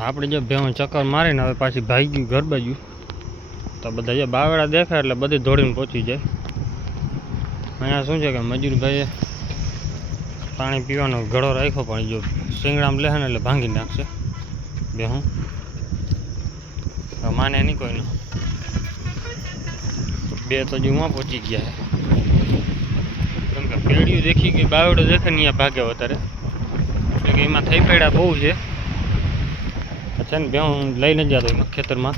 આપણે જો ભેવું ચક્કર મારીને હવે પાછી ભાઈ ગયું ઘર બાજુ તો બધા જે બાવડા દેખાય એટલે બધી દોડીને પહોંચી જાય. અહીંયા શું છે કે મજૂરભાઈએ પાણી પીવાનો ઘડો રાખ્યો, પણ જો શિંગડામાં લે ને એટલે ભાંગી નાખશે. ભેહું. હવે માને નહીં કોઈનું બે તો જુમાં પહોંચી ગયા કેમ કે પેઢીઓ દેખી ગઈ બાવડો દેખે ને અહીંયા ભાગે વધારે. એટલે કે એમાં થઈ પડ્યા બહુ છે. છે ને બે હું લઈને જ જતો એમાં ખેતરમાં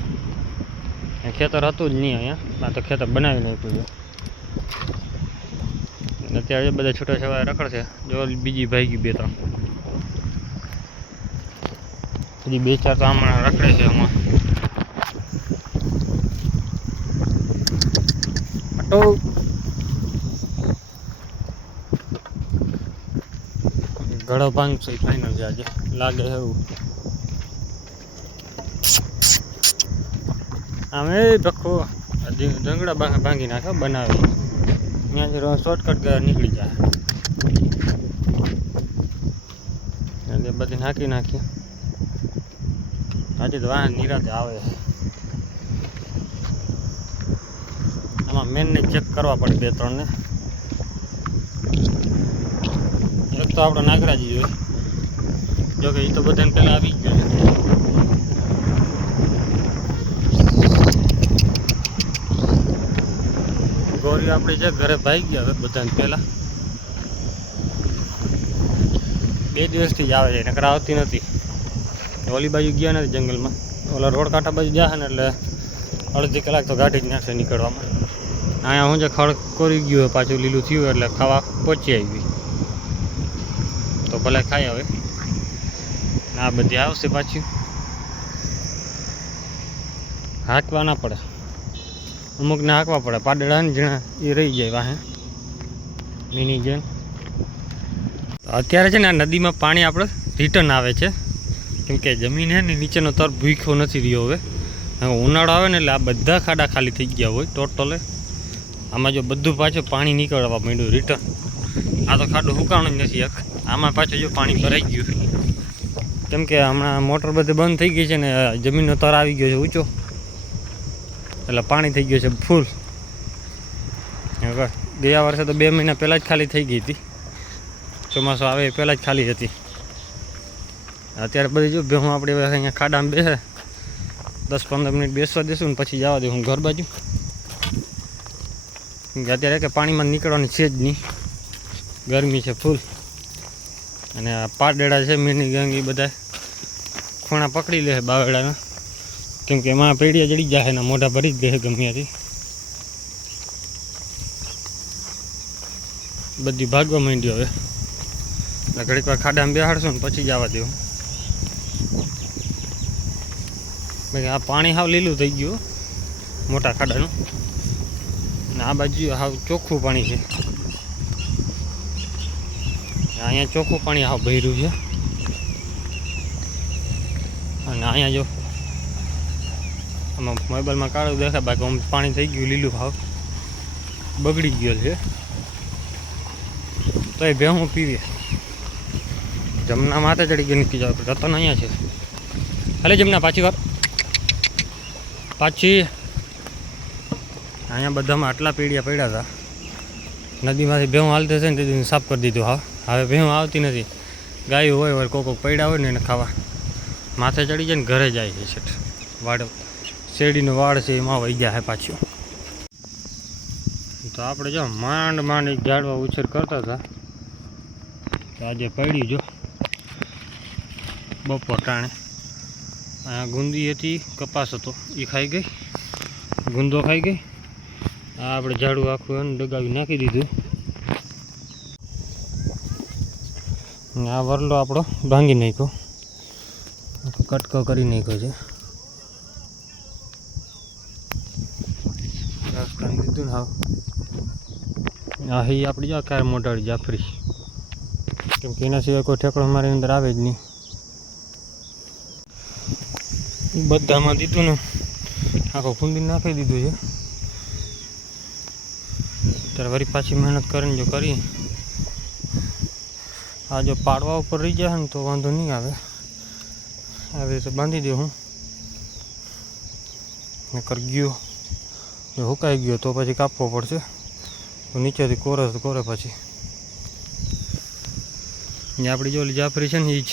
ખેતર હતું જ નહીં અહીંયા. આ તો ખેતર બનાવી નાખ્યું છે. અત્યારે બધા છૂટા છવાયા રખડશે જો બીજી ભાઈ બે ત્રણ. હજી બે ચાર તો હમણાં રખડે છે આમાં. અટો ઘડો ભાંગ છે ફાઈનલ છે આજે. લાગે એવું. એ ભખો જંગડા ભાંગી નાખે બનાવે. ત્યાંથી શોર્ટકટ નીકળી જાય. એટલે બધી નાખી નાખી. આજે તો વાહન નિરાતે આવે. આમાં મેનને ચેક કરવા પડે બે ત્રણને એક તો આપણો નાગરાજી જોઈએ. જોકે એ તો બધાને પહેલાં આવી જ ગયો ગોરી આપણી છે ઘરે ભાઈ ગયા હવે બધાને પહેલાં. બે દિવસથી જ આવે છે, નકર આવતી નથી. ઓલી બાજુ ગયા નથી જંગલમાં. ઓલા રોડ કાંઠા બાજુ જાય ને એટલે અડધી કલાક તો ગાડી જ નાખશે નીકળવામાં. અહીંયા હું જે ખડ કોરી ગયું હોય, પાછું લીલું થયું એટલે ખાવા પહોંચી આવી. તો ભલે ખાઈ હવે. આ બધી આવશે પાછી. હાંકવા ના પડે. અમુકને હાંકવા પડે. પાડડા ને જણા એ રહી જાય વાહે. મિની જેમ અત્યારે છે ને આ નદીમાં પાણી આપણે રિટર્ન આવે છે. કેમ કે જમીન છે ને નીચેનો તર ભૂખ્યો નથી રહ્યો હવે. હવે ઉનાળો આવે ને એટલે આ બધા ખાડા ખાલી થઈ ગયા હોય ટોટલે. આમાં જો બધું પાછું પાણી નીકળવા માંડ્યું રિટર્ન આ તો ખાડું હુકાણું જ નથી એક આમાં પાછું જો પાણી ભરાઈ ગયું. કેમ કે હમણાં મોટર બધી બંધ થઈ ગઈ છે ને, જમીનનો તર આવી ગયો છે ઊંચો. એટલે પાણી થઈ ગયું છે ફૂલ. હવે ગયા વર્ષે તો બે મહિના પહેલાં જ ખાલી થઈ ગઈ હતી. ચોમાસું આવે એ પહેલાં જ ખાલી હતી. અત્યારે બધી જો ભેહું આપણે અહીંયા ખાડામાં બેસે. દસ પંદર મિનિટ બેસવા દેશું ને પછી જવા દઉં હું ઘર બાજુ. અત્યારે કે પાણીમાં નીકળવાની છે જ નહીં. ગરમી છે ફૂલ. અને આ પારડેડા છે, મીની ગંગ એ બધા ખૂણા પકડી લે બાવેડાના કેમ કે એમાં પેઢીયા જડી જાય ને મોઢા ભરી જ ગયા ગમે બધી ભાગવા માંડ્યો હવે. એટલે ઘડીક વાર ખાડામાં બેહાડશું ને પછી જવા દેવું. બાકી આ પાણી હાવ લીલું થઈ ગયું મોટા ખાડાનું. અને આ બાજુ હાવ ચોખ્ખું પાણી છે. અહીંયા ચોખ્ખું પાણી હાવ ભર્યું છે. અને અહીંયા જો આમાં મોબાઈલમાં કાળું દેખાય, બાકી આમ પાણી થઈ ગયું, લીલું ભાવ. બગડી ગયો છે. તો એ ભેહું પીવીએ જમના માથે ચડી ગયું, નીકળી જાવ. રતન અહીંયા છે. હાલે જમના, પાછી વાર પાછી અહીંયા બધામાં આટલા પીડિયા પડ્યા હતા. નદીમાંથી ભેહું હાલતી હશે ને તેથી સાફ કરી દીધું, હા. હવે ભેહું આવતી નથી. ગાયું હોય હોય, કોક પડ્યા હોય ને એને ખાવા. માથે ચડી જાય ને ઘરે જાય છે છેટ વાડ. શેરડીનો વાળ છે, એમાં વહી ગયા છે પાછું. તો આપણે જો માંડ માંડ ઝાડવા ઉછેર કરતા હતા. તો આજે પડ્યું જો. બપોર ટાણે. આ ગુંદી હતી, કપાસ હતો, એ ખાઈ ગઈ. ગુંદો ખાઈ ગઈ. આ આપણે ઝાડું આખું એને ડગાવી નાખી દીધું. આ વરલો આપણો ભાંગી નાખ્યો. કટકો કરી નાખ્યો છે. કરી દીધું ને આ હી આપણી જો કાર મોટર જાફરી. કેમ કે એના સિવાય કોઈ ઠેકડો મારી અંદર આવે જ નહીં. બધામાં દીધું ને. આખો ફૂંદી નાખી દીધું છે. ત્યારે વળી પાછી મહેનત કરીને જો કરી. આ જો પાડવા ઉપર રહી જાય ને તો વાંધો નહીં આવે. આવી રીતે બાંધી દઉં હું. નકર ગયો. જો હુકાઈ ગયો તો પછી કાપવો પડશે. નીચેથી કોરે તો કોરે પછી. ને આપણી જો ઓલી જાફરી છે ને એ જ.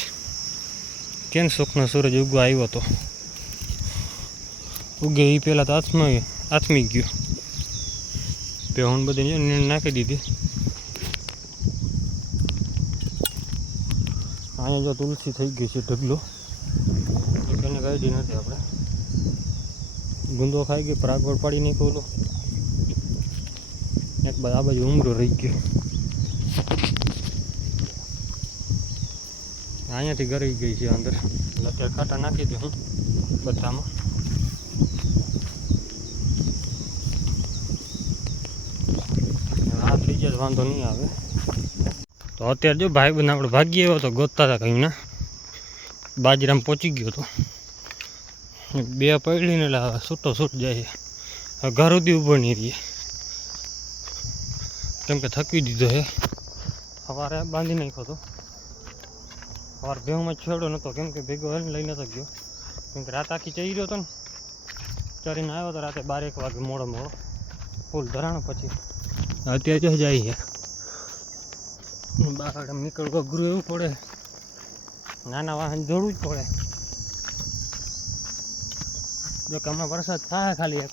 કેમ સુખનો સૂરજ ઉગવા આવ્યો હતો ઉગે એ પહેલાં તો હાથમાં આથમી ગયો. પેહણ બધી નાખી દીધી. અહીંયા જો તુલસી થઈ ગઈ છે ઢગલો. એને કાઢી નથી આપણે ગુંદો ખાઈ ગયો પરાગવડ પાડી ઓલું એક બાજુ આ બાજુ ઉમરો રહી ગયો. અહીંયાથી ગરી ગઈ છે અંદર. અત્યારે ખાટા નાખી દઉં બધામાં. આ થઈ જાય, વાંધો નહીં આવે. તો અત્યારે જો ભાઈ બંધ આપણે ભાગીએ એવો તો ગોતતા હતા કંઈ ના. બાજરામાં પહોંચી ગયો તો. બે પડીને એટલે છૂટો છૂટ જાય. ઘર સુધી ઊભો નહીં રહીએ. કેમ કે થકી દીધો હે. સવારે બાંધી નાખ્યો હતો સવારે ભેહુમાં છેડો નહોતો કેમ કે ભેગો હે ને લઈ નતો ગયો. કેમ કે રાત આખી ચડી રહ્યો હતો ને. ચરીને આવ્યો હતો રાતે બાર એક વાગે મોડો મોડો. ફૂલ ધરાણો પછી. અત્યારે જ જાય છે. બહાર નીકળવા અઘરું એવું પડે. નાના વાહન જોડવું જ પડે. જો કે હમણાં વરસાદ થાય ખાલી એક,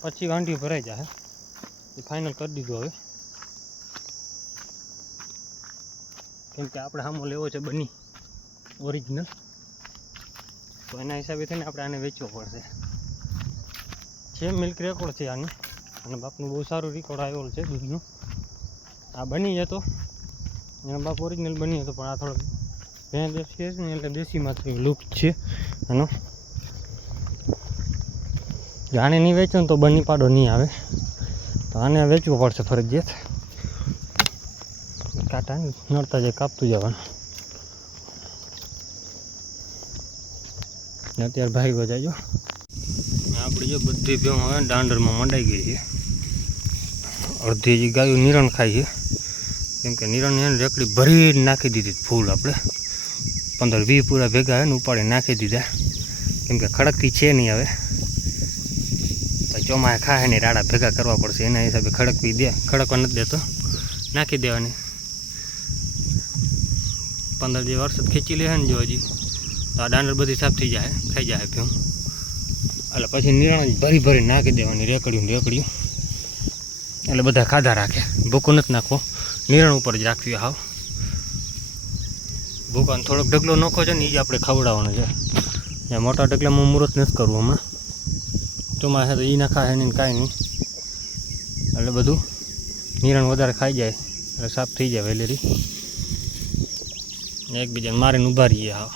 પછી વાંઢી ભરાઈ જાય. એ ફાઇનલ કરી દીધું હવે. કેમ કે આપણે સામો લેવો છે બની ઓરિજિનલ તો એના હિસાબે થઈને આપણે આને વેચવો પડશે. છે મિલ્ક રેકોર્ડ છે આની. અને બાપનું બહુ સારું રેકોર્ડ આવેલું છે દૂધનું. આ બની જતો. એનો બાપ ઓરિજિનલ બની હતો પણ આ થોડો ભેં દેશી છે ને એટલે દેશીમાંથી લુક છે. એનો જો આને નહીં વેચો ને તો બની પાડો નહીં આવે. તો આને વેચવું પડશે ફરજિયાત કાંટા નડતા જાય, કાપતું જવાનું. અત્યારે ભાઈ જાય આપણે જો બધી ભેમ હવે દાંડરમાં મંડાઈ ગઈ છે. અડધી જે ગાયો નિરણ ખાય છે. કેમ કે નિરણ એને રેકડી ભરી નાખી દીધી ફૂલ આપણે. પંદર વીસ પૂરા ભેગા હોય ને ઉપાડી નાખી દીધા. કેમ કે ખડકતી છે નહીં હવે. ચોમાએ ખાય નહીં, રાડા ભેગા કરવા પડશે. એના હિસાબે ખડકવી દે, ખડકવા નથી દેતો. નાખી દેવાની. પંદર જે વરસાદ ખેંચી લે ને જો હજી. તો આ દાંડર બધી સાફ થઈ જાય ખાઈ જાય ભેં એટલે પછી નિરણ ભરી ભરી નાખી દેવાની, રેકડ્યું રેકડ્યું. એટલે બધા ખાધા રાખે. ભૂકો નથી નાખવો. નિરણ ઉપર જ રાખવી હાવ. ભૂકાને થોડોક ઢગલો નોખો છે ને એ જ આપણે ખવડાવવાનો છે. મોટા મોટા ઢગલામાં મુહૂર્ત નથી કરવું હમણાં. ચોમાસે તો એ ના ખાય નહીં કાંઈ નહીં. એટલે બધું નિરણ વધારે ખાઈ જાય. એટલે સાફ થઈ જાય વેલેરી. એકબીજાને મારીને ઊભા રહીએ હા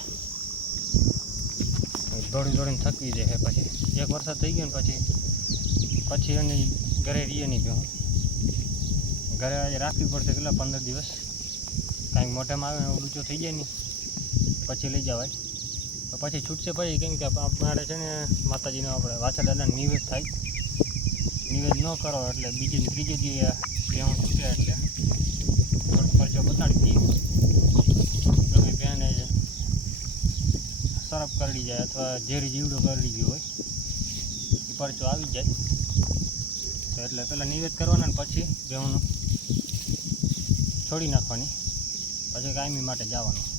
દોડી દોડીને થકી જાય પછી. એક વરસાદ થઈ ગયો ને પછી પછી એની ઘરે રહીએ નહીં ભેહું ઘરે આજે રાખવી પડશે કેટલા, પંદર દિવસ. કાંઈક મોટામાં આવે ને ઊંચો થઈ જાય ને, પછી લઈ જવાય. પછી છૂટશે પછી કેમ કે આપણે છે ને માતાજીનો આપણે વાછા દાદાને નિવેદ થાય. નિવેદ ન કરો એટલે બીજે ત્રીજે દી ભેહું છૂટે એટલે. પરચો બતાડી દઈએ ગમે ભેને સરફ કરડી જાય અથવા ઝેરી જીવડો કરડી ગયો હોય. એ પરચો આવી જાય. તો એટલે પહેલાં નિવેદ કરવાના ને પછી ભેહુંનું છોડી નાખવાની. પછી કાયમી માટે જવાનું.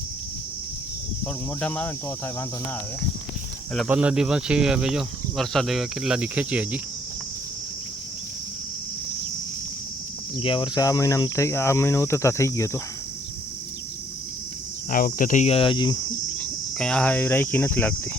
થોડુંક મોઢામાં આવે ને તો થાય, વાંધો ના આવે. એટલે પંદર દી પછી હવે જો વરસાદ કેટલા દી ખેંચી હજી? ગયા વર્ષે આ મહિનામાં થઈ, આ મહિનો ઉતરતા થઈ ગયો તો. આ વખતે થઈ ગયા હજી, કંઈ આ રાખી નથી લાગતી.